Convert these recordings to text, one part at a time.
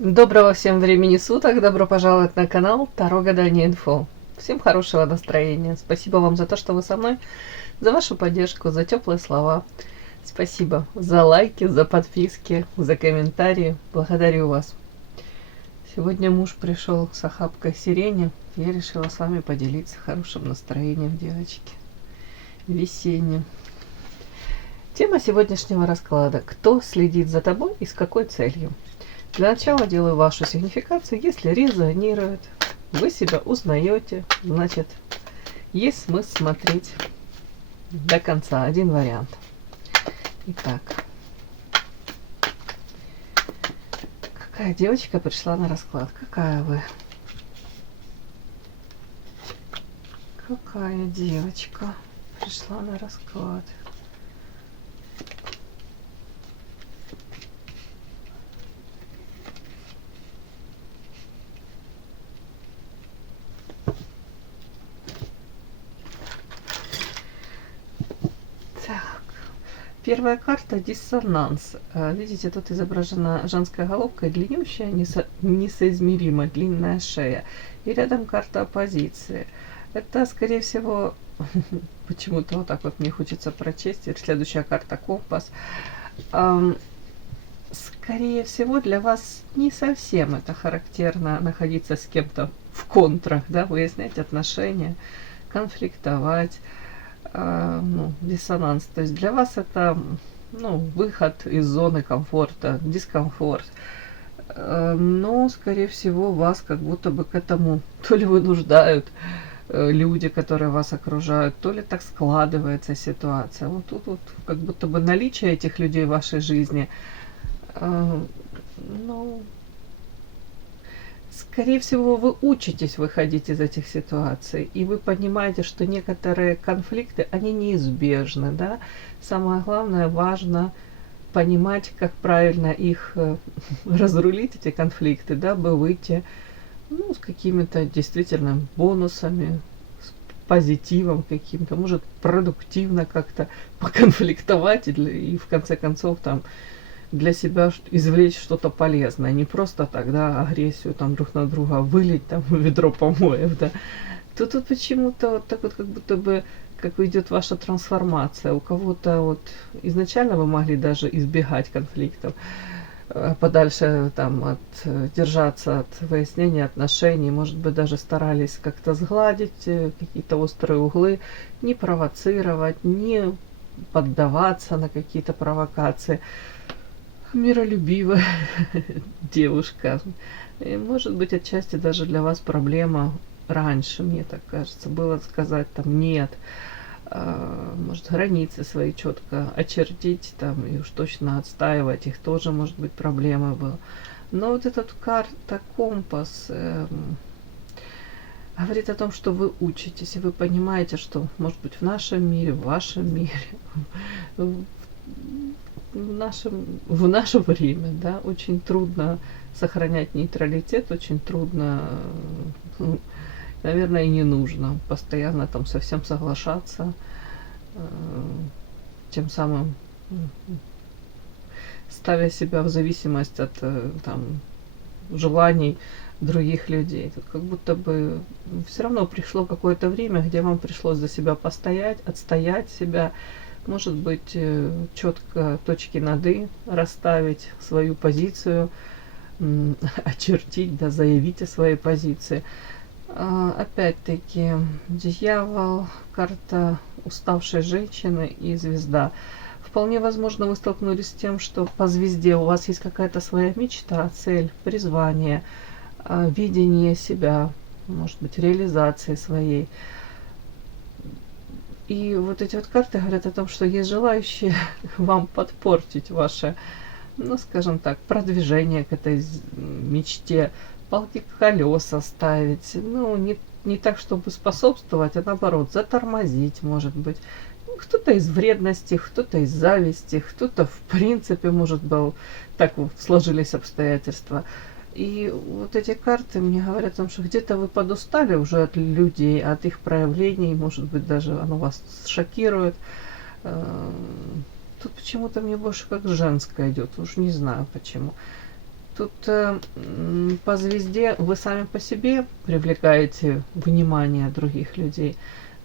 Доброго всем времени суток, добро пожаловать на канал Таро Гадание Инфо. Всем хорошего настроения. Спасибо вам за то, что вы со мной, за вашу поддержку, за теплые слова. Спасибо за лайки, за подписки, за комментарии. Благодарю вас. Сегодня муж пришел с охапкой сирени. Я решила с вами поделиться хорошим настроением, девочки. Весенним. Тема сегодняшнего расклада. Кто следит за тобой и с какой целью? Для начала делаю вашу сигнификацию. Если резонирует, вы себя узнаете, значит, есть смысл смотреть до конца. Один вариант. Итак, какая девочка пришла на расклад? Какая вы? Какая девочка пришла на расклад? Первая карта — диссонанс. Видите, тут изображена женская головка и длиннющая, несоизмеримо длинная шея. И рядом карта оппозиции. Это, скорее всего, почему-то вот так вот мне хочется прочесть. Следующая карта — компас. Скорее всего, для вас не совсем это характерно находиться с кем-то в контрах, да, выяснять отношения, конфликтовать. Диссонанс. То есть для вас это выход из зоны комфорта, дискомфорт. Но, скорее всего, вас как будто бы к этому то ли вынуждают люди, которые вас окружают, то ли так складывается ситуация. Вот тут вот как будто бы наличие этих людей в вашей жизни, скорее всего, вы учитесь выходить из этих ситуаций, и вы понимаете, что некоторые конфликты, они неизбежны, да. Самое главное, важно понимать, как правильно их разрулить, эти конфликты, дабы выйти, с какими-то действительно бонусами, с позитивом каким-то, может, продуктивно как-то поконфликтовать и в конце концов там для себя извлечь что-то полезное, не просто тогда агрессию там друг на друга вылить там в ведро помоев, да. Тут почему-то вот так вот как будто бы как идет ваша трансформация. У кого-то вот изначально вы могли даже избегать конфликтов, подальше там держаться от выяснения отношений, может быть, даже старались как-то сгладить какие-то острые углы, не провоцировать, не поддаваться на какие-то провокации. Миролюбивая девушка. И, может быть, отчасти даже для вас проблема раньше, мне так кажется, было сказать там нет, может, границы свои четко очертить там и уж точно отстаивать их тоже, может быть, проблема была. Но вот этот карта компас говорит о том, что вы учитесь, и вы понимаете, что, может быть, в нашем мире, в вашем мире, в наше время, да, очень трудно сохранять нейтралитет, очень трудно, наверное, и не нужно постоянно там со всем соглашаться, тем самым ставя себя в зависимость от там желаний других людей. Тут как будто бы все равно пришло какое-то время, где вам пришлось за себя постоять, отстоять себя, может быть, четко точки над «и» расставить, свою позицию, очертить, да, заявить о своей позиции. Опять-таки, дьявол, карта уставшей женщины и звезда. Вполне возможно, вы столкнулись с тем, что по звезде у вас есть какая-то своя мечта, цель, призвание, видение себя, может быть, реализации своей. И вот эти вот карты говорят о том, что есть желающие вам подпортить ваше, скажем так, продвижение к этой мечте, палки в колеса ставить, не так, чтобы способствовать, а наоборот, затормозить, может быть. Кто-то из вредности, кто-то из зависти, кто-то в принципе, может быть, так вот сложились обстоятельства. И вот эти карты мне говорят о том, что где-то вы подустали уже от людей, от их проявлений, может быть, даже оно вас шокирует. Тут почему-то мне больше как женское идет, уж не знаю почему. Тут по звезде вы сами по себе привлекаете внимание других людей.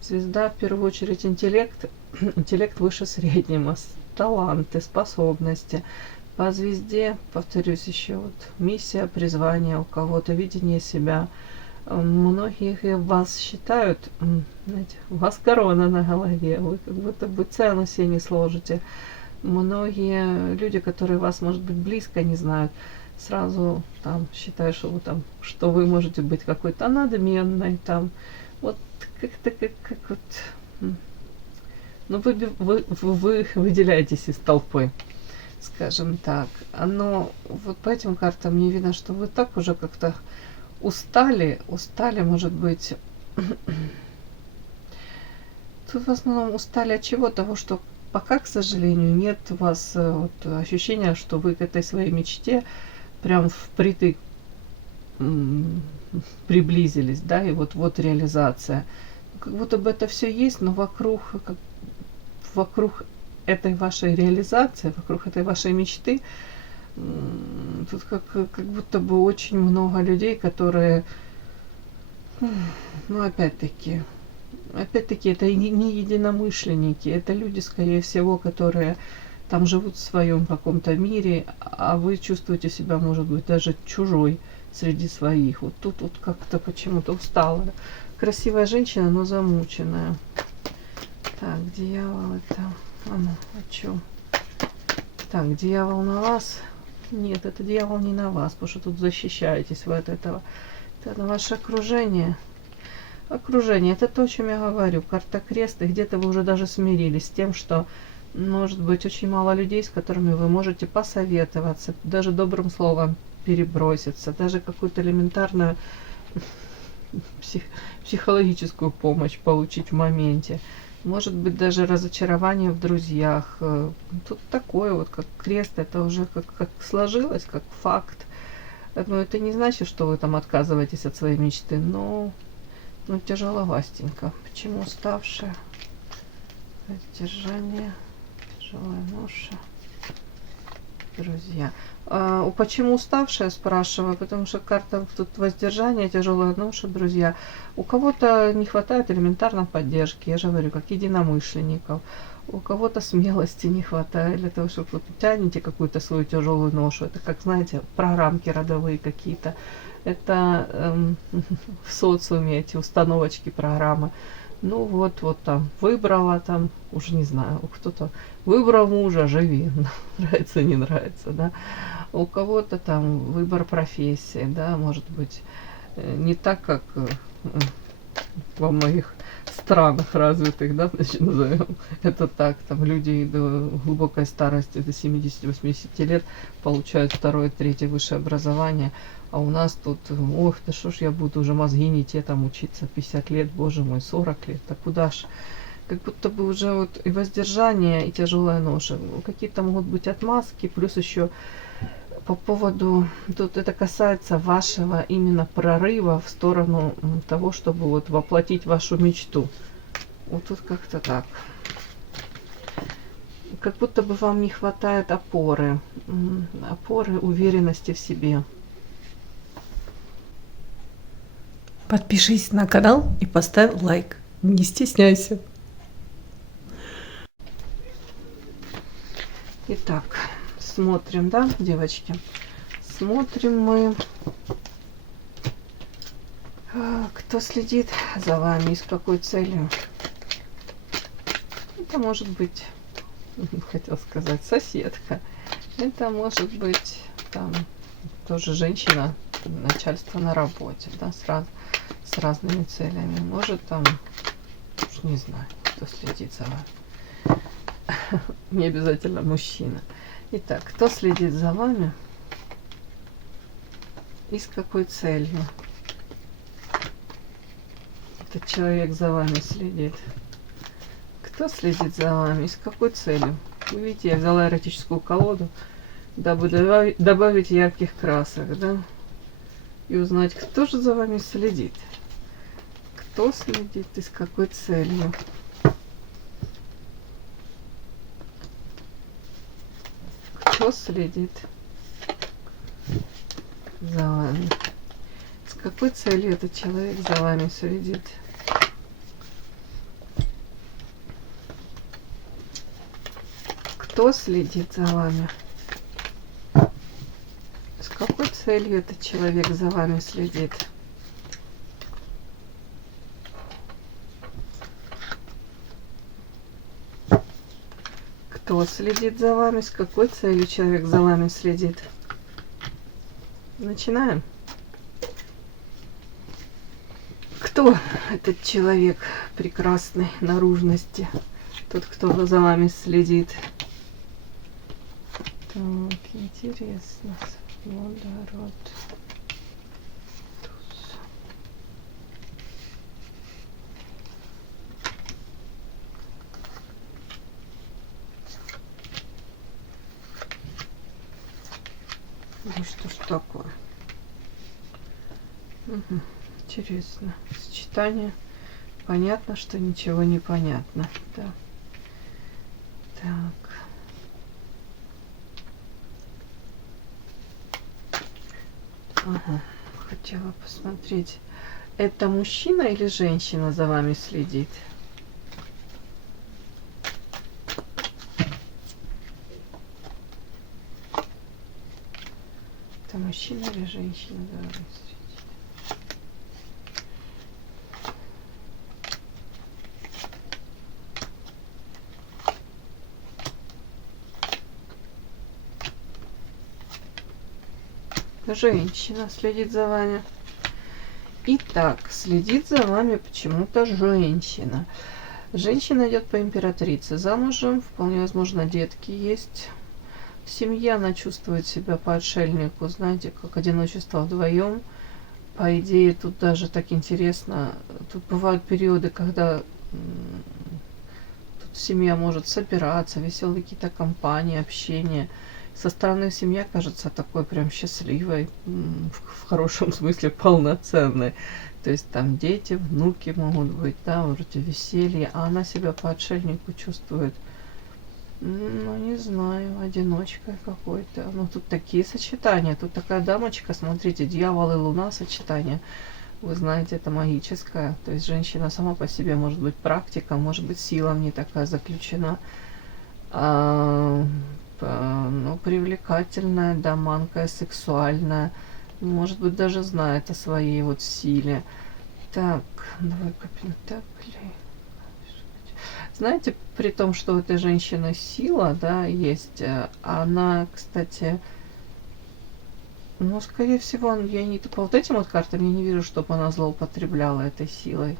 Звезда в первую очередь интеллект, интеллект выше среднего, таланты, способности. По звезде, повторюсь еще, вот миссия, призвание, у кого-то видение себя. Многие вас считают, знаете, у вас корона на голове, вы как будто бы цену себе не сложите. Многие люди, которые вас, может быть, близко не знают, сразу там считают, что вы там, что вы можете быть какой-то надменной, там, вот как-то как вот, ну вы выделяетесь из толпы, скажем так. Но вот по этим картам мне видно, что вы так уже как-то устали, может быть. Тут в основном устали от чего? Того, что пока, к сожалению, нет у вас вот, ощущения, что вы к этой своей мечте прям впритык приблизились, да, и вот реализация. Как будто бы это все есть, но вокруг этой вашей реализации, вокруг этой вашей мечты, тут как будто бы очень много людей, которые, ну, опять-таки, это не единомышленники, это люди, скорее всего, которые там живут в своем каком-то мире, а вы чувствуете себя, может быть, даже чужой среди своих. Вот тут вот как-то почему-то усталая. Красивая женщина, но замученная. Так, дьявол это... А ну, о чем? Так, дьявол на вас? Нет, это дьявол не на вас, потому что тут защищаетесь вы от этого. Это на ваше окружение. Окружение, это то, о чем я говорю. Карта крест, и где-то вы уже даже смирились с тем, что может быть очень мало людей, с которыми вы можете посоветоваться, даже добрым словом переброситься, даже какую-то элементарную психологическую помощь получить в моменте. Может быть, даже разочарование в друзьях. Тут такое вот, как крест, это уже как сложилось, как факт. Но это не значит, что вы там отказываетесь от своей мечты, но тяжеловастенько. Почему уставшая? Воздержание, тяжелая ноша. Друзья. Почему уставшая, спрашиваю, потому что карта тут воздержание, тяжелая ноша, друзья. У кого-то не хватает элементарной поддержки, я же говорю, как единомышленников. У кого-то смелости не хватает для того, чтобы вы тянете какую-то свою тяжелую ношу. Это как, знаете, программки родовые какие-то. Это в социуме эти установочки, программы. Ну вот там выбрала там, уже не знаю, кто-то выбрал мужа, живи, нравится, не нравится, да. У кого-то там выбор профессии, да, может быть, не так, как во многих странах развитых, да, значит, назовем это так, там люди до глубокой старости, до 70-80 лет получают второе, третье высшее образование, а у нас тут, ох, да что ж я буду уже мозги не те, там учиться 50 лет, боже мой, 40 лет, да куда ж, как будто бы уже вот и воздержание, и тяжелая ноша, какие-то могут быть отмазки, плюс еще по поводу, тут это касается вашего именно прорыва в сторону того, чтобы вот воплотить вашу мечту. Вот тут как-то так. Как будто бы вам не хватает опоры, уверенности в себе. Подпишись на канал и поставь лайк. Не стесняйся. Итак, смотрим, да, девочки? Смотрим мы, кто следит за вами и с какой целью. Это может быть, хотел сказать, соседка. Это может быть там тоже женщина, начальство на работе, да, с разными целями. Может там, уж не знаю, кто следит за вами. Не обязательно мужчина. Итак, кто следит за вами и с какой целью? Этот человек за вами следит. Кто следит за вами и с какой целью? Вы видите, я взяла эротическую колоду, дабы добавить ярких красок, да? И узнать, кто же за вами следит. Кто следит и с какой целью. Кто следит? за вами? С какой целью этот человек за вами следит? Кто следит за вами? С какой целью этот человек за вами следит? Кто следит за вами? С какой целью человек за вами следит? Начинаем. Кто этот человек прекрасной наружности? Тот, кто за вами следит. Так, интересно. Водород. Туз. Ну что ж такое? Угу. Интересно. Сочетание. Понятно, что ничего не понятно. Да. Так. Ага. Хотела посмотреть. Это мужчина или женщина за вами следит? Это мужчина или женщина за вами следит? Женщина следит за вами. Итак, следит за вами почему-то женщина. Женщина идет по императрице. Замужем, вполне возможно, детки есть. В семье она чувствует себя по отшельнику, знаете, как одиночество вдвоем. По идее, тут даже так интересно. Тут бывают периоды, когда тут семья может собираться, веселые какие-то компании, общение. Со стороны семья кажется такой прям счастливой, в хорошем смысле полноценной. То есть там дети, внуки могут быть, да, вроде веселье, а она себя по отшельнику чувствует, ну, не знаю, одиночкой какой-то. Ну, тут такие сочетания, тут такая дамочка, смотрите, дьявол и луна сочетание. Вы знаете, это магическое. То есть женщина сама по себе может быть практика, может быть сила в ней такая заключена. Ну, привлекательная, да, манкая, сексуальная, может быть, даже знает о своей вот силе. Так, двойка пентаклей. Знаете, при том, что у этой женщины сила, да, есть, она, кстати, ну, скорее всего, я не по вот этим вот картам я не вижу, чтобы она злоупотребляла этой силой.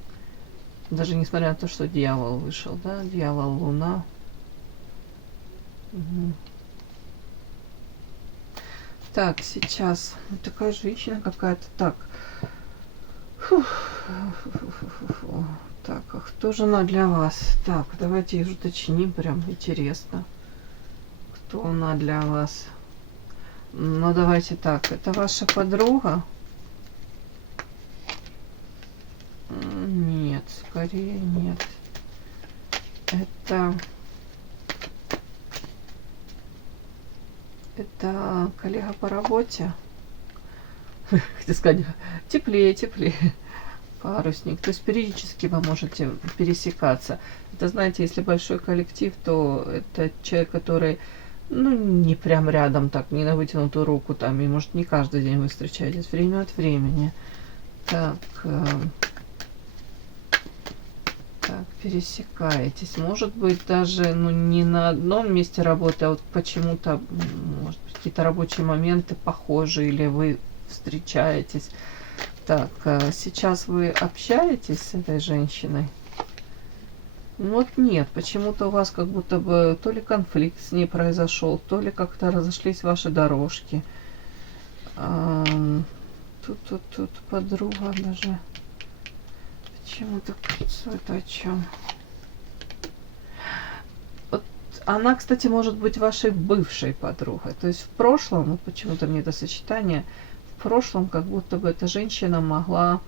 Даже несмотря на то, что дьявол вышел, да, дьявол, луна. Угу. Так, сейчас вот такая женщина какая-то. Так. Так, а кто же она для вас? Так, давайте их уточним, прям интересно. Кто она для вас? Ну, давайте так. Это ваша подруга? Нет, скорее нет. Это коллега по работе. Хотел сказать, теплее, теплее. Парусник. То есть периодически вы можете пересекаться. Это, знаете, если большой коллектив, то это человек, который, ну, не прям рядом, так, не на вытянутую руку, там, и, может, не каждый день вы встречаетесь, время от времени. Так, пересекаетесь. Может быть, даже, ну, не на одном месте работы, а вот почему-то, может быть, какие-то рабочие моменты похожи, или вы встречаетесь. Так, сейчас вы общаетесь с этой женщиной? Вот нет, почему-то у вас как будто бы то ли конфликт с ней произошел, то ли как-то разошлись ваши дорожки. Тут подруга даже. Почему-то это о чем? Вот она, кстати, может быть вашей бывшей подругой. То есть в прошлом, вот почему-то мне это сочетание, в прошлом как будто бы эта женщина могла,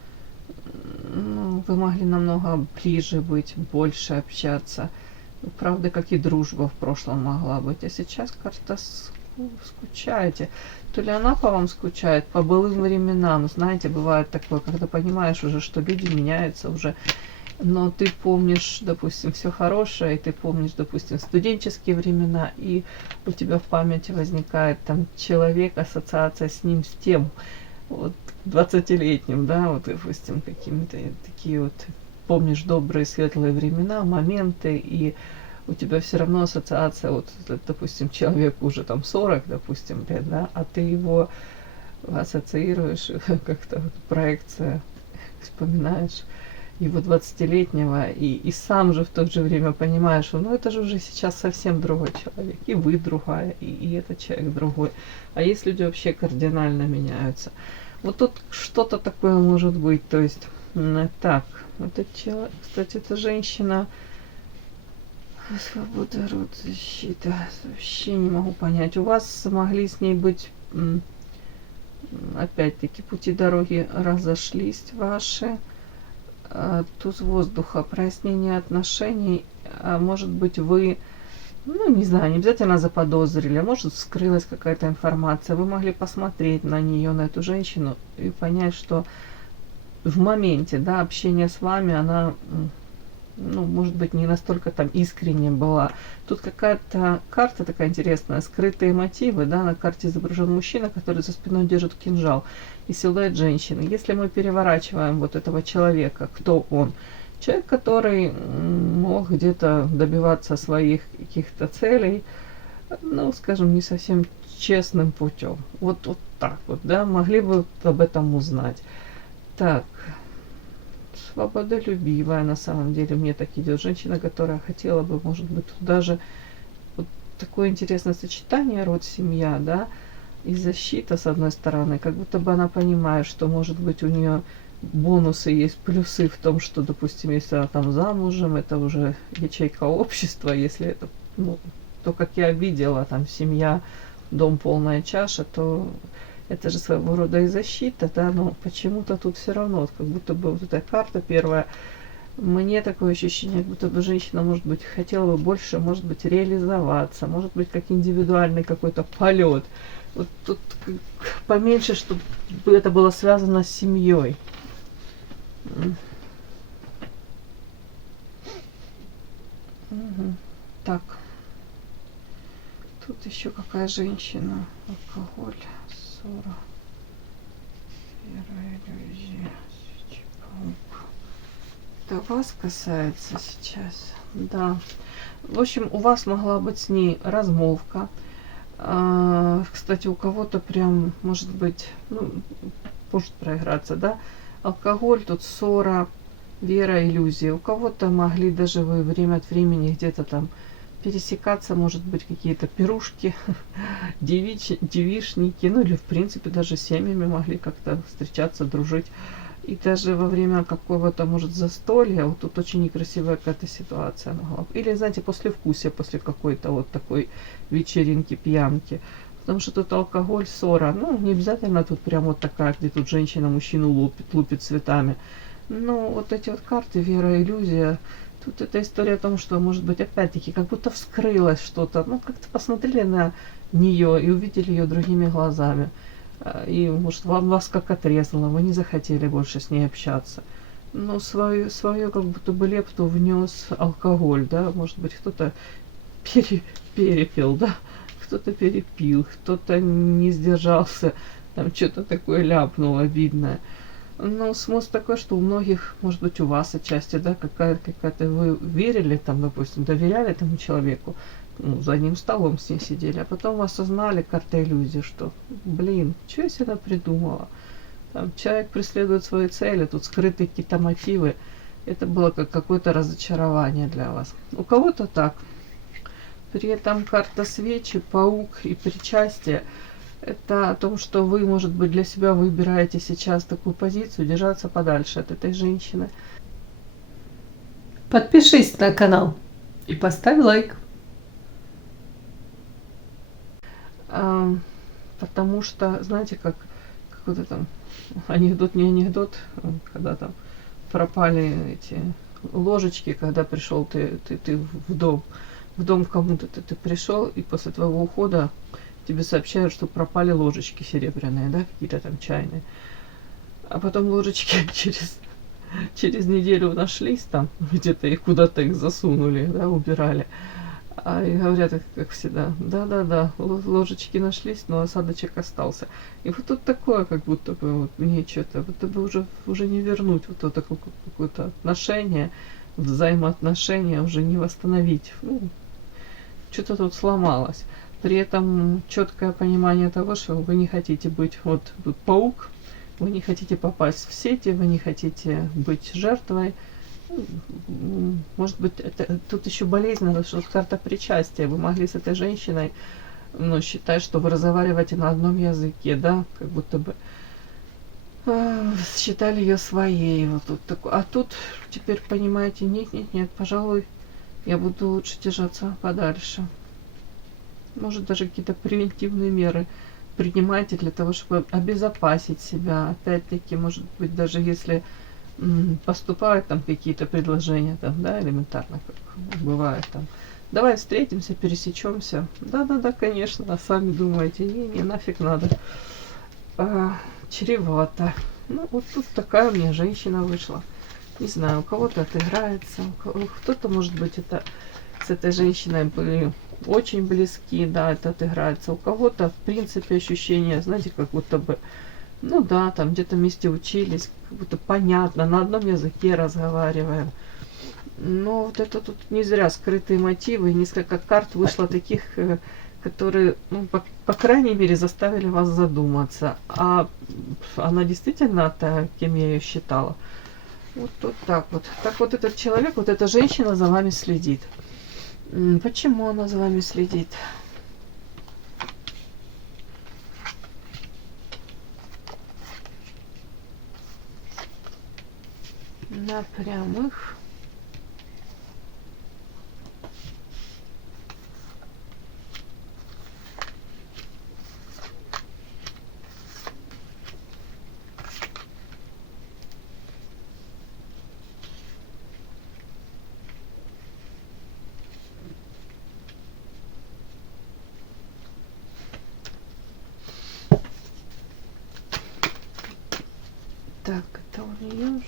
ну, вы могли намного ближе быть, больше общаться. Правда, как и дружба в прошлом могла быть. А сейчас карта скучаете. То ли она по вам скучает, по былым временам. Знаете, бывает такое, когда понимаешь уже, что люди меняются уже, но ты помнишь, допустим, все хорошее, и ты помнишь, допустим, студенческие времена, и у тебя в памяти возникает там человек, ассоциация с ним, с тем, вот, 20-летним, да, вот, допустим, какими-то такие вот, помнишь добрые, светлые времена, моменты, и у тебя все равно ассоциация, вот, допустим, человеку уже там 40, допустим, лет, да, а ты его ассоциируешь, как-то вот, проекция, вспоминаешь его 20-летнего, и сам же в то же время понимаешь, что ну это же уже сейчас совсем другой человек, и вы другая, и этот человек другой. А есть люди вообще кардинально меняются. Вот тут что-то такое может быть, то есть, так, это человек, кстати, это женщина, свобода, род, защита, вообще не могу понять. У вас могли с ней быть, опять-таки, пути дороги разошлись ваши, туз воздуха, прояснение отношений, может быть, вы, ну, не знаю, не обязательно заподозрили, а может, скрылась какая-то информация, вы могли посмотреть на нее, на эту женщину, и понять, что в моменте, да, общения с вами она, ну, может быть, не настолько там искренне была. Тут какая-то карта такая интересная, скрытые мотивы, да, на карте изображен мужчина, который за спиной держит кинжал, и силуэт женщины. Если мы переворачиваем вот этого человека, кто он? Человек, который мог где-то добиваться своих каких-то целей, ну, скажем, не совсем честным путем. Вот так вот, да, могли бы об этом узнать. Так, свободолюбивая на самом деле, мне так идет. Женщина, которая хотела бы, может быть, тут даже вот такое интересное сочетание род, семья, да, и защита, с одной стороны, как будто бы она понимает, что, может быть, у нее бонусы есть, плюсы в том, что, допустим, если она там замужем, это уже ячейка общества, если это, ну, то, как я видела, там, семья, дом, полная чаша, то это же своего рода и защита, да, но почему-то тут все равно, вот, как будто бы вот эта карта первая, мне такое ощущение, как будто бы женщина, может быть, хотела бы больше, может быть, реализоваться, может быть, как индивидуальный какой-то полет. Вот тут поменьше, чтобы это было связано с семьей. Угу. Так. Тут еще какая женщина. Алкоголь, ссора, вера, иллюзия, паук. Это вас касается сейчас. Да. В общем, у вас могла быть с ней размолвка. Кстати, у кого-то прям, может быть, ну, может проиграться, да? Алкоголь, тут ссора, вера, иллюзия. У кого-то могли даже вы время от времени где-то там пересекаться, может быть, какие-то пирушки, девишники, ну или в принципе даже семьями могли как-то встречаться, дружить. И даже во время какого-то, может, застолья, вот тут очень некрасивая какая-то ситуация могла. Или, знаете, послевкусие, после какой-то вот такой вечеринки, пьянки. Потому что тут алкоголь, ссора. Ну, не обязательно тут прям вот такая, где тут женщина мужчину лупит цветами. Ну, вот эти вот карты, вера, иллюзия. Тут эта история о том, что, может быть, опять-таки, как будто вскрылось что-то. Ну, как-то посмотрели на нее и увидели ее другими глазами. И, может, вас как отрезало, вы не захотели больше с ней общаться. Но свою как будто бы лепту внес алкоголь, да, может быть, кто-то перепил, да, кто-то перепил, кто-то не сдержался, там что-то такое ляпнул обидное. Но смысл такой, что у многих, может быть, у вас отчасти, да, какая-то вы верили, там, допустим, доверяли этому человеку, ну, за одним столом с ней сидели, а потом вы осознали карта иллюзии, что, блин, что я себе придумала? Там, человек преследует свои цели, тут скрытые какие-то мотивы. Это было как какое-то разочарование для вас. У кого-то так. При этом карта свечи, паук и причастие – это о том, что вы, может быть, для себя выбираете сейчас такую позицию, держаться подальше от этой женщины. Подпишись на канал и поставь лайк. Потому что, знаете, как какой-то там анекдот, не анекдот, когда там пропали эти ложечки, когда пришел ты в дом к кому-то ты пришел, и после твоего ухода тебе сообщают, что пропали ложечки серебряные, да, какие-то там чайные. А потом ложечки через неделю нашлись там, где-то их куда-то их засунули, да, убирали. И говорят, как всегда, да-да-да, ложечки нашлись, но осадочек остался. И вот тут такое, как будто бы вот мне что-то, будто бы уже не вернуть вот это какое-то отношение, взаимоотношения уже не восстановить. Ну, что-то тут сломалось. При этом четкое понимание того, что вы не хотите быть вот паук, вы не хотите попасть в сети, вы не хотите быть жертвой. Может быть, тут еще болезненно, что карта причастия. Вы могли с этой женщиной, ну, считать, что вы разговариваете на одном языке, да, как будто бы считали ее своей. Вот тут такой. А тут теперь понимаете, нет, пожалуй, я буду лучше держаться подальше. Может, даже какие-то превентивные меры принимайте для того, чтобы обезопасить себя. Опять-таки, может быть, даже если поступают там какие-то предложения, там, да, элементарно, как бывает там. Давай встретимся, пересечемся. Да, конечно, а сами думаете, не, нафиг надо. Чревато. Ну, вот тут такая у меня женщина вышла. Не знаю, у кого-то отыграется, кто-то, может быть, это с этой женщиной были очень близки, да, это отыграется. У кого-то, в принципе, ощущение, знаете, как будто бы, ну да, там где-то вместе учились, как будто понятно, на одном языке разговариваем. Но вот это тут не зря скрытые мотивы, несколько карт вышло таких, которые, ну, по крайней мере, заставили вас задуматься. А она действительно та, кем я ее считала? Вот тут так вот. Так вот этот человек, вот эта женщина за вами следит. Почему она за вами следит? На прямых. Так, это у нее жизнь.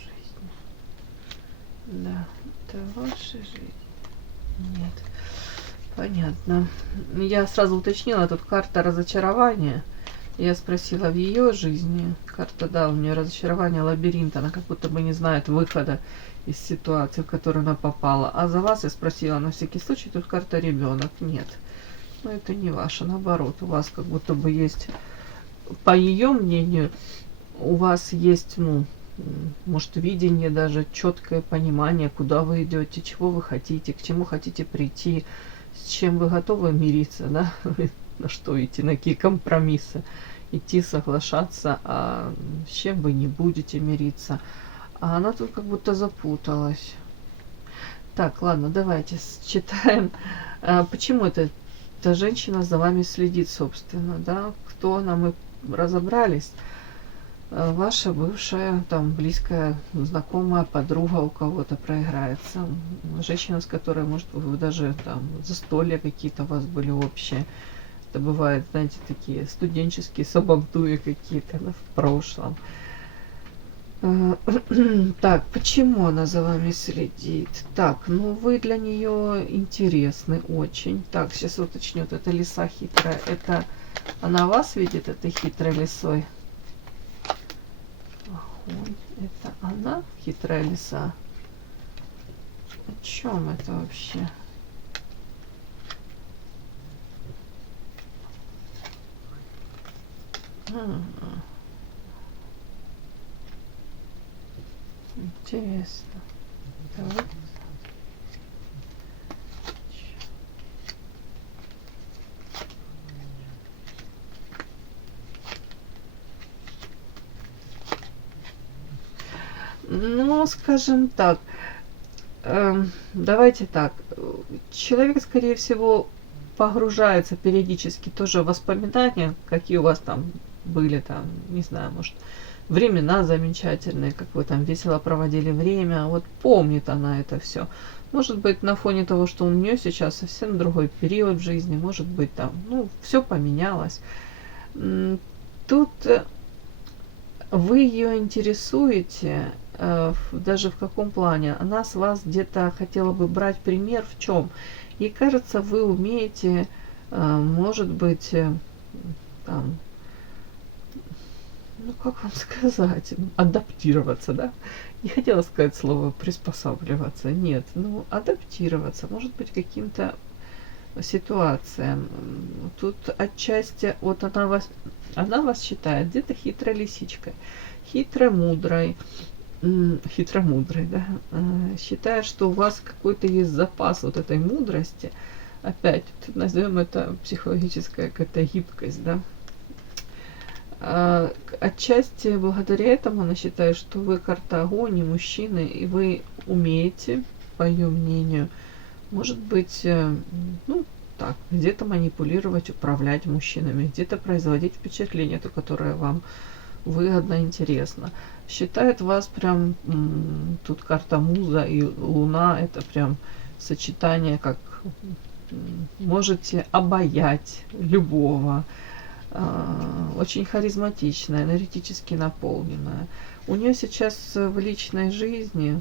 Да, это ваша жизнь. Нет. Понятно. Я сразу уточнила, тут карта разочарования. Я спросила в ее жизни. Карта, да, у нее разочарование, лабиринт. Она как будто бы не знает выхода из ситуации, в которую она попала. А за вас я спросила на всякий случай, тут карта ребенок. Нет. Но это не ваше, наоборот. У вас как будто бы есть, по ее мнению, у вас есть, ну, может, видение, даже четкое понимание, куда вы идете, чего вы хотите, к чему хотите прийти, с чем вы готовы мириться, да, на что идти, на какие компромиссы идти, соглашаться, а с чем вы не будете мириться. А она тут как будто запуталась. Так, ладно, давайте считаем, почему эта женщина за вами следит, собственно, да, кто она, мы разобрались. Ваша бывшая, там, близкая, знакомая, подруга у кого-то проиграется. Женщина, с которой, может, вы даже там застолья какие-то у вас были общие. Это бывает, знаете, такие студенческие сабантуи какие-то, да, в прошлом. Так, почему она за вами следит? Так, ну вы для нее интересны очень. Так, сейчас уточню, вот эта лиса хитрая, это она вас видит, этой хитрой лисой? Ой, это она, хитрая лиса? О чем это вообще? Интересно. Так. Ну, скажем так, давайте так. Человек, скорее всего, погружается периодически тоже в воспоминания, какие у вас там были, там, не знаю, может, времена замечательные, как вы там весело проводили время. Вот помнит она это все. Может быть, на фоне того, что у нее сейчас совсем другой период в жизни, может быть, там, ну, все поменялось. Тут вы ее интересуете, даже в каком плане? Она с вас где-то хотела бы брать пример в чем? Ей кажется, вы умеете, может быть, там, ну как вам сказать, адаптироваться, да? Не хотела сказать слово приспосабливаться, нет, ну адаптироваться, может быть, к каким-то ситуациям. Тут отчасти вот она вас считает где-то хитрой лисичкой, хитро-мудрой, хитромудрой, да, считает, что у вас какой-то есть запас вот этой мудрости. Опять, назовем это психологическая какая-то гибкость, да. Отчасти благодаря этому она считает, что вы карта огонь, мужчины, и вы умеете, по ее мнению, может быть, ну, так, где-то манипулировать, управлять мужчинами, где-то производить впечатление, то, которое вам выгодно, интересно. Считает вас прям, тут карта муза и луна, это прям сочетание, как можете обаять любого. Очень харизматичная, энергетически наполненная. У нее сейчас в личной жизни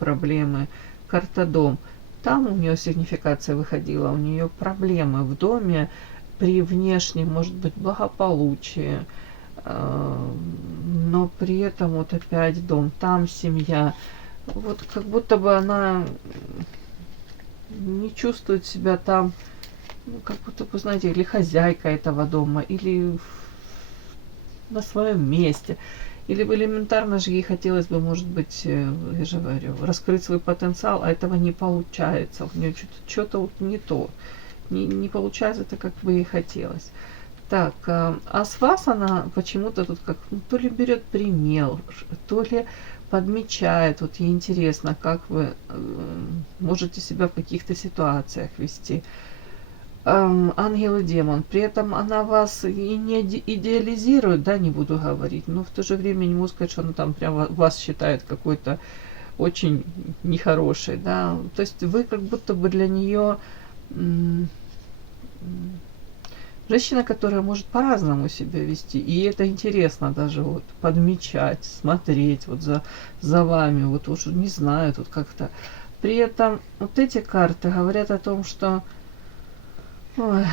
проблемы, карта дом. Там у нее сигнификация выходила, у нее проблемы в доме при внешнем, может быть, благополучии, но при этом вот опять дом, там семья. Вот как будто бы она не чувствует себя там, ну, как будто бы, знаете, или хозяйка этого дома, или на своем месте. Или элементарно же ей хотелось бы, может быть, я же говорю, раскрыть свой потенциал, а этого не получается. У нее что-то вот не то. Не получается так, как бы ей хотелось. Так, а с вас она почему-то тут как, ну, то ли берет пример, то ли подмечает. Вот ей интересно, как вы можете себя в каких-то ситуациях вести. Ангел и демон. При этом она вас и не идеализирует, да, не буду говорить, но в то же время не могу сказать, что она там прям вас считает какой-то очень нехорошей, да. То есть вы как будто бы для нее женщина, которая может по-разному себя вести. И это интересно даже вот подмечать, смотреть вот за вами, вот уже не знаю, тут как-то. При этом вот эти карты говорят о том, что ой,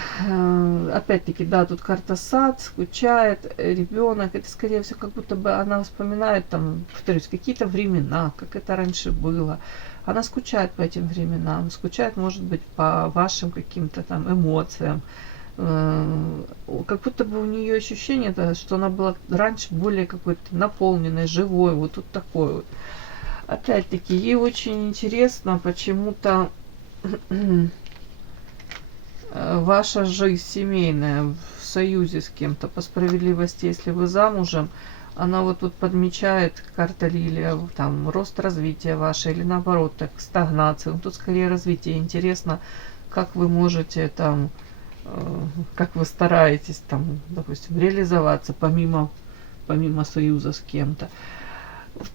опять-таки, да, тут карта сад, скучает, ребенок. Это, скорее всего, как будто бы она вспоминает, там, повторюсь, какие-то времена, как это раньше было. Она скучает по этим временам, скучает, может быть, по вашим каким-то там эмоциям. Как будто бы у нее ощущение, да, что она была раньше более какой-то наполненной, живой, вот тут такой вот. Опять-таки, ей очень интересно почему-то ваша жизнь семейная в союзе с кем-то, по справедливости, если вы замужем, она вот тут подмечает, карта лилия, там, рост развития ваше, или наоборот, так, стагнация. Ну, тут скорее развитие. Интересно, как вы можете там, как вы стараетесь там, допустим, реализоваться помимо союза с кем-то.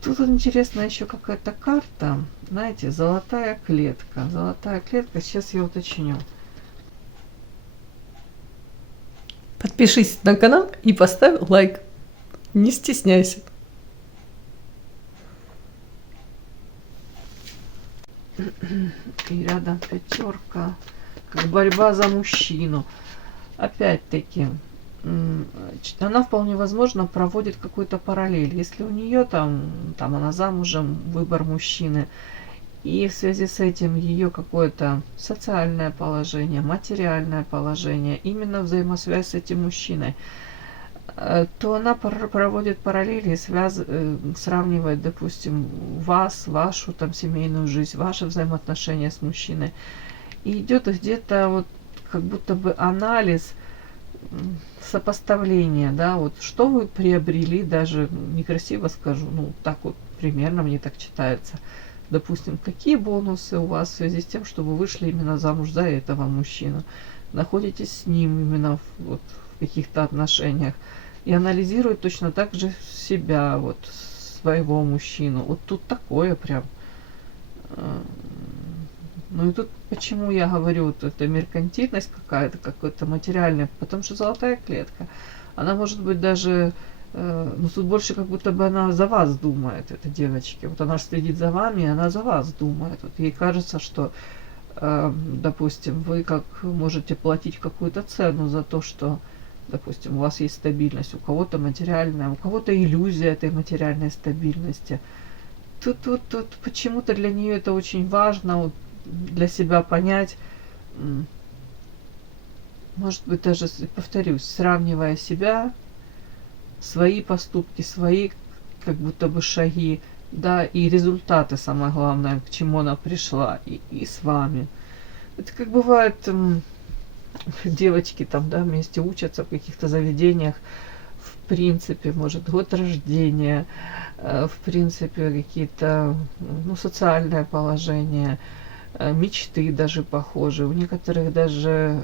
Тут интересна еще какая-то карта, знаете, золотая клетка. Золотая клетка, сейчас я уточню. Подпишись на канал и поставь лайк. Не стесняйся. И рядом пятерка, как борьба за мужчину. Опять-таки, она вполне возможно проводит какую-то параллель. Если у нее там она замужем, выбор мужчины, и в связи с этим ее какое-то социальное положение, материальное положение, именно взаимосвязь с этим мужчиной, то она проводит параллели, сравнивает, допустим, вас, вашу там семейную жизнь, ваши взаимоотношения с мужчиной. И идет где-то вот как будто бы анализ, сопоставление, да, вот что вы приобрели, даже некрасиво скажу, ну так вот примерно мне так читается. Допустим, какие бонусы у вас в связи с тем, что вы вышли именно замуж за этого мужчину, находитесь с ним именно вот в каких-то отношениях, и анализирует точно так же себя, вот своего мужчину. Вот тут такое прям Ну и тут почему я говорю, вот это меркантильность какая-то, какой-то материальная, потому что золотая клетка, она может быть даже, ну тут больше как будто бы она за вас думает, эта девочки. Вот она следит за вами, и она за вас думает. Вот ей кажется, что, допустим, вы как можете платить какую-то цену за то, что, допустим, у вас есть стабильность, у кого-то материальная, у кого-то иллюзия этой материальной стабильности. Тут почему-то для нее это очень важно, вот, для себя понять, может быть, даже, повторюсь, сравнивая себя, свои поступки, свои как будто бы шаги, да, и результаты, самое главное, к чему она пришла, и с вами. Это как бывает, девочки там, да, вместе учатся в каких-то заведениях, в принципе, может, год рождения, в принципе, какие-то, ну, социальное положение, мечты даже похожи. У некоторых даже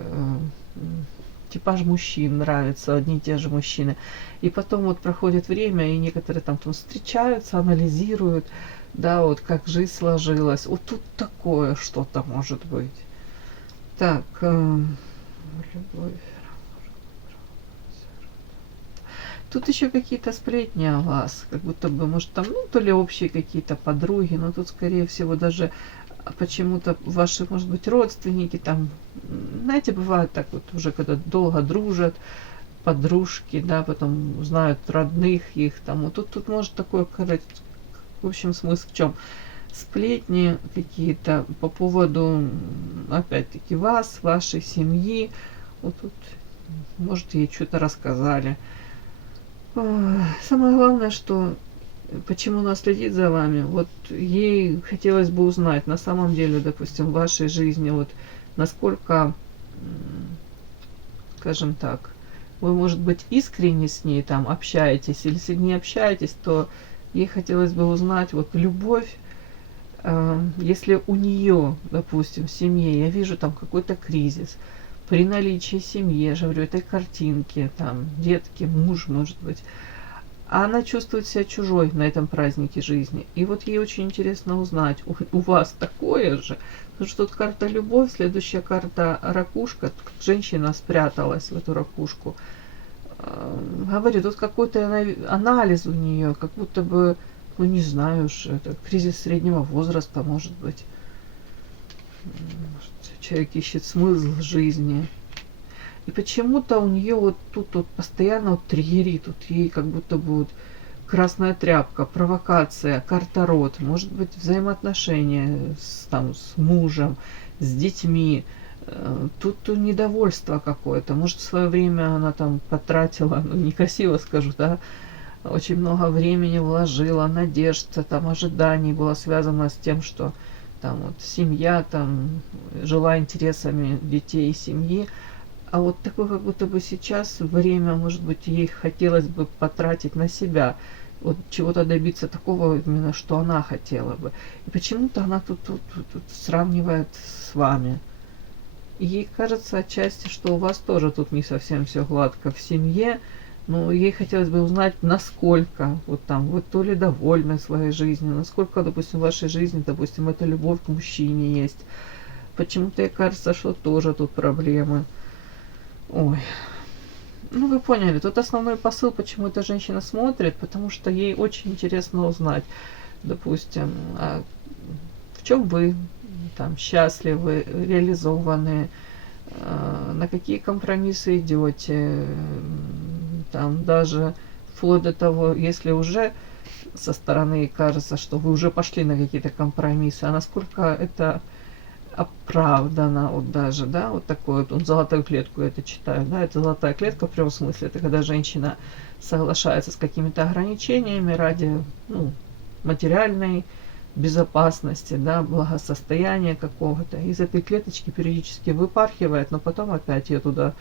типаж мужчин нравится, одни и те же мужчины. И потом вот проходит время, и некоторые там встречаются, анализируют, да, вот как жизнь сложилась. Вот тут такое что-то может быть. Так, любовь. Тут еще какие-то сплетни о вас, как будто бы, может, там, ну, то ли общие какие-то подруги, но тут, скорее всего, даже почему-то ваши, может быть, родственники там, знаете, бывает так вот уже, когда долго дружат, подружки, да, потом знают родных их там, вот тут может такое, короче, в общем, смысл в чем? Сплетни какие-то по поводу, опять-таки, вас, вашей семьи, вот тут, может, ей что-то рассказали. Самое главное, что почему она следит за вами, вот ей хотелось бы узнать, на самом деле, допустим, в вашей жизни, вот насколько, скажем так, вы, может быть, искренне с ней там общаетесь, или если не общаетесь, то ей хотелось бы узнать, вот любовь, если у нее, допустим, в семье, я вижу там какой-то кризис, при наличии семьи, я же говорю, этой картинки, там, детки, муж, может быть, а она чувствует себя чужой на этом празднике жизни. И вот ей очень интересно узнать, у вас такое же? Потому что тут карта любовь, следующая карта ракушка, женщина спряталась в эту ракушку. Говорю, тут какой-то анализ у нее, как будто бы, ну не знаю уж, это кризис среднего возраста, может быть. Человек ищет смысл жизни. И почему-то у нее вот тут вот постоянно вот триггерит, вот ей как будто бы вот красная тряпка, провокация, карта род, может быть, взаимоотношения там, с мужем, с детьми. Тут недовольство какое-то. Может, в свое время она там потратила, ну, некрасиво скажу, да, очень много времени вложила, надежд, там, ожиданий было связано с тем, что там вот семья там жила интересами детей и семьи. А вот такое, как будто бы сейчас время, может быть, ей хотелось бы потратить на себя, вот чего-то добиться такого именно, что она хотела бы. И почему-то она тут сравнивает с вами. И ей кажется отчасти, что у вас тоже тут не совсем все гладко в семье, но ей хотелось бы узнать, насколько вот там вы то ли довольны своей жизнью, насколько, допустим, в вашей жизни, допустим, эта любовь к мужчине есть. Почему-то ей кажется, что тоже тут проблемы. Ой, ну вы поняли, тут основной посыл, почему эта женщина смотрит, потому что ей очень интересно узнать, допустим, в чем вы там счастливы, реализованы, на какие компромиссы идете, там даже вплоть до того, если уже со стороны кажется, что вы уже пошли на какие-то компромиссы, а насколько это оправдано, вот даже, да, вот такой вот, золотую клетку я это читаю, да, это золотая клетка в прямом смысле, это когда женщина соглашается с какими-то ограничениями ради, ну, материальной безопасности, да, благосостояния какого-то, из этой клеточки периодически выпархивает, но потом опять ее туда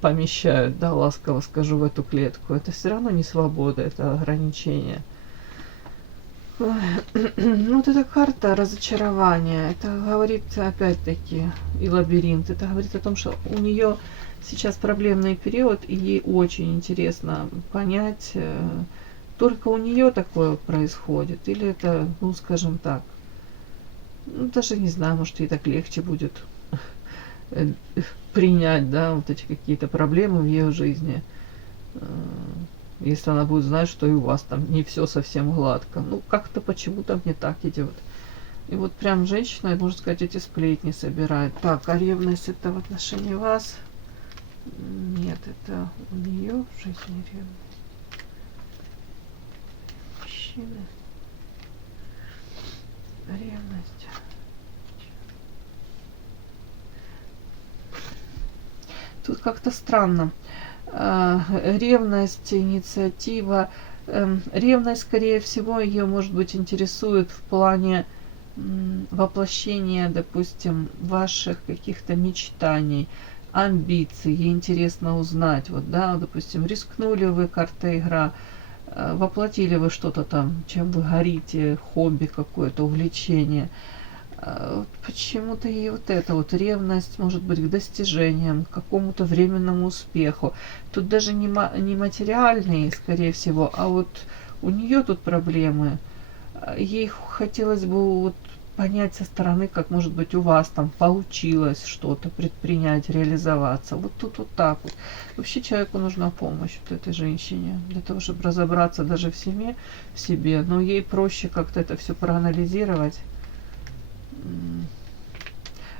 помещают, да, ласково скажу, в эту клетку. Это все равно не свобода, это ограничение. Ну, вот эта карта разочарования, это говорит, опять-таки, и лабиринт, это говорит о том, что у нее сейчас проблемный период, и ей очень интересно понять, только у нее такое происходит, или это, ну, скажем так, Ну, даже не знаю, может, ей так легче будет э, принять, да, вот эти какие-то проблемы в ее жизни, э, если она будет знать, что и у вас там не все совсем гладко. Ну, как-то почему-то мне так идет. И вот прям женщина, можно сказать, эти сплетни собирает. Так, а ревность это в отношении вас? Нет, это у нее в жизни ревность. Мужчины. Ревность. Тут как-то странно. Ревность, инициатива. Ревность, скорее всего, ее, может быть, интересует в плане воплощения, допустим, ваших каких-то мечтаний, амбиций. Ей интересно узнать, вот, да, допустим, рискнули вы, карта игра, воплотили вы что-то там, чем вы горите, хобби какое-то, увлечение. Вот почему-то ей вот эта вот ревность может быть к достижениям, к какому-то временному успеху. Тут даже не материальные, скорее всего, а вот у нее тут проблемы. Ей хотелось бы вот понять со стороны, как, может быть, у вас там получилось что-то предпринять, реализоваться. Вот тут вот так вот. Вообще человеку нужна помощь, вот этой женщине, для того, чтобы разобраться даже в себе. Но ей проще как-то это все проанализировать.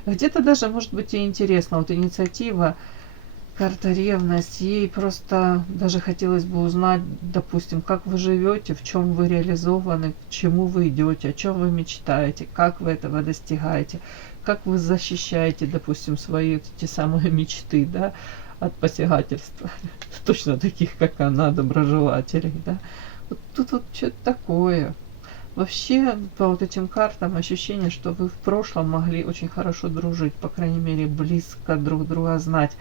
Где-то даже, может быть, и интересно, вот инициатива, карта ревность, ей просто даже хотелось бы узнать, допустим, как вы живете, в чем вы реализованы, к чему вы идете, о чем вы мечтаете, как вы этого достигаете, как вы защищаете, допустим, свои те самые мечты, да, от посягательства, точно таких, как она, доброжелателей, да. Вот тут вот что-то такое. Вообще, по вот этим картам ощущение, что вы в прошлом могли очень хорошо дружить, по крайней мере, близко друг друга знать,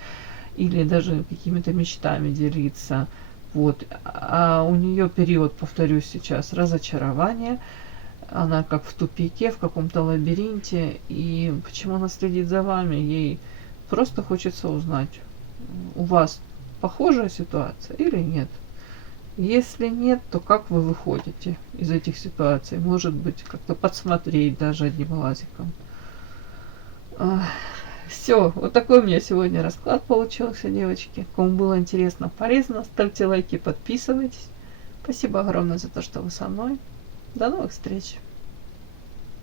или даже какими-то мечтами делиться. Вот. А у нее период, повторюсь сейчас, разочарования. Она как в тупике, в каком-то лабиринте. И почему она следит за вами? Ей просто хочется узнать, у вас похожая ситуация или нет. Если нет, то как вы выходите из этих ситуаций? Может быть, как-то подсмотреть даже одним глазиком. Все, вот такой у меня сегодня расклад получился, девочки. Кому было интересно, полезно, ставьте лайки, подписывайтесь. Спасибо огромное за то, что вы со мной. До новых встреч!